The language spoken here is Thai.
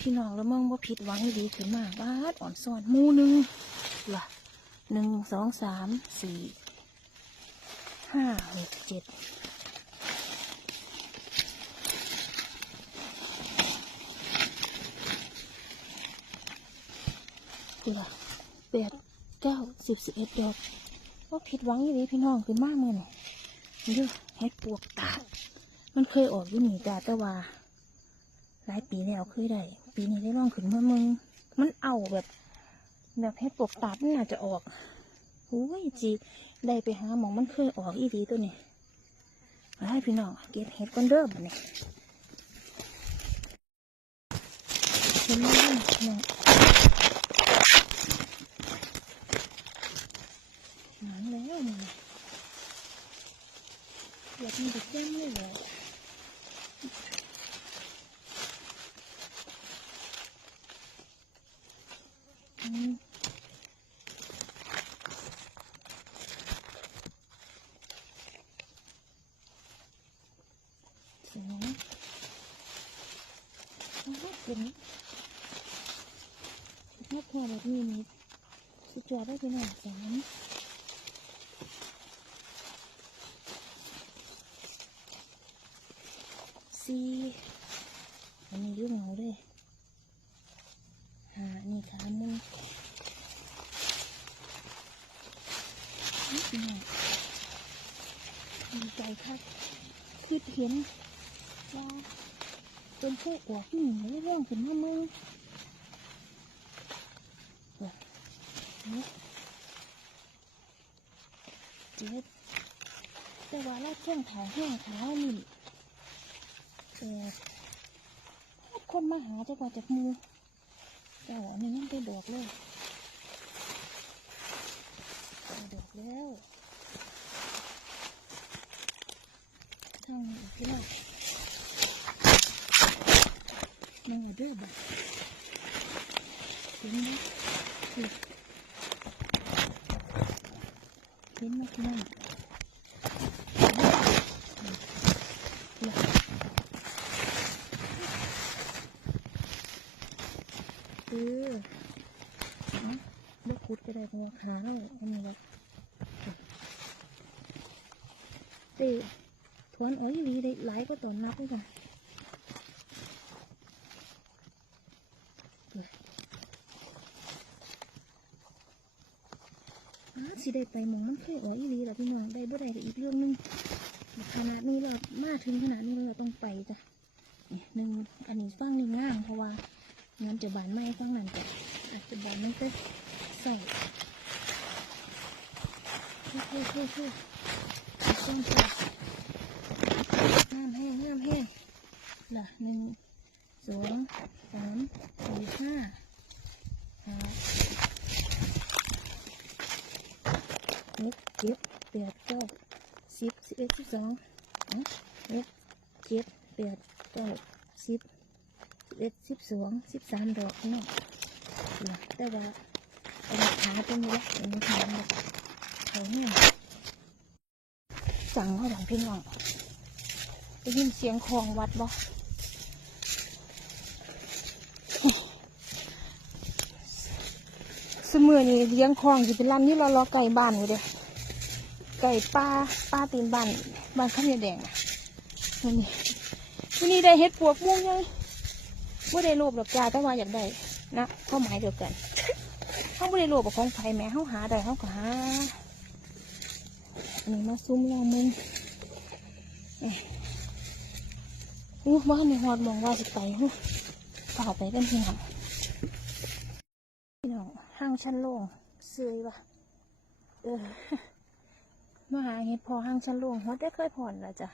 พี่น้องแล้วมึงว่าผิดหวังดีขึ้นมาบ้าดอ่อนซ่อนมูหนึ่งล่ะหนึ่งสองสามสี่ห้าหกเจ็ดดีล่ะแปดเก้าสิบสิบเอ็ดดอกว่าผิดหวังอีดีพี่น้องขึ้นมากเลยเนี่ยนี่เดูเฮ็ดปวกตาดมันเคยออกอยู่นี่จ้าแต่ว่า หลายปีแล้วเคยได้ ปีนี้ได้ลองขึ้นมามึง มันเอาแบบ แบบเฮ็ดปวกตาดมันน่าจะออกโอ้ยจีได้ไปหาหมองมันเคยออกอีดีตัวนี้มาให้พี่น้องเก็บเห็ดก้อนเด้อบัดนี้เห็นไหมน้องหนังแล้วนี่อยากมีเด็กแก้มเลยเหรอมสอง โอ้โหเป็นแค่แค่แบบนี้นี่สุดยอดได้เป็นหนึ่งสามสี่อันนี้ยุ่งเหงาเลยหานี่ขาหนึ่งนี่เป็นไงดีใจครับคือเห็นว่า จนแค่ออกที่หนึ่เรื่องขึ้นมามึงแบบนี้เจ็ดแต่ว่าเราช่วงขาแห้งขานี่เออคนมาหาจะกว่าจากมือแต่ว่านี่ยังไปบอกเลยไปดอกแล้วทางนี้อีกแล้ว นั่งเอาเด้อบ่เห็นไหมเห็นเห็นไหมพี่น้องเออเนาะลูกคุดก็ได้เป็นขาเลยอันนี้ละเต้ทวนโอ้ยลีได้หลายก็ตอนนับเลยค่ะ สิได้ไปมองน้ำเคยโอ้ยลีละพี่น้องได้บ่ได้ก็อีกเรื่องนึงขนาดนี้เรามาถึงขนาดนี้เราต้องไปจ้ะนี่หนึ่งอันนี้ฟังนึ่ง่างเพราะว่างั้นจะบานไม่ฟังนั่นจ้ะอาจจะบานไม่ไปใส่เฮ้ยเฮ้ยเฮ้ยเฮ้ยต้องใส่ห้ามแห้งห้ามแห้งล่ะหนึ่งสองสามสี่ห้า หกเจ็ดแปดเก้าสิบสิบเอ็ดสิบสองอะหกเจ็ดแปดเก้าสิบสิบเอ็ดสิบสองสิบสามดอกเนาะแต่ว่าเอาขาเป็นไงละเป็นขาแบบเขาเนี่ยสั่งเขาหลังพี่น้องได้ยินเสียงคลองวัดบ่ สมือนี่เลี้ยงคลองสิเป็นลำนี่เรารอไก่บ้านอยู่เด้ไก่ป้าป้าตีนบ้านบ้านข้าวเหนียวแดงน่ะนี่นี่วันนี้ได้เฮ็ดปวกม่วงเลยว่ได้รูปดอกจ้าแต่ว่าอยากได้นะเข้าหมายเดียวกันเขาไม่ได้รูปกับของไฟแหม่เขาหาได้เขาก็หาอันนี้มาซุ้มเรามึงอู้ว่าในหอดมองว่าสิไปหูเป่าไปกันพี่น้องพี่น้องห้าง ชั้นโล่งเสื่อยปะเออมาหาเห็ดพอห้างชั้นโล่งฮอดได้เคยผ่อนแล้วจ้ะ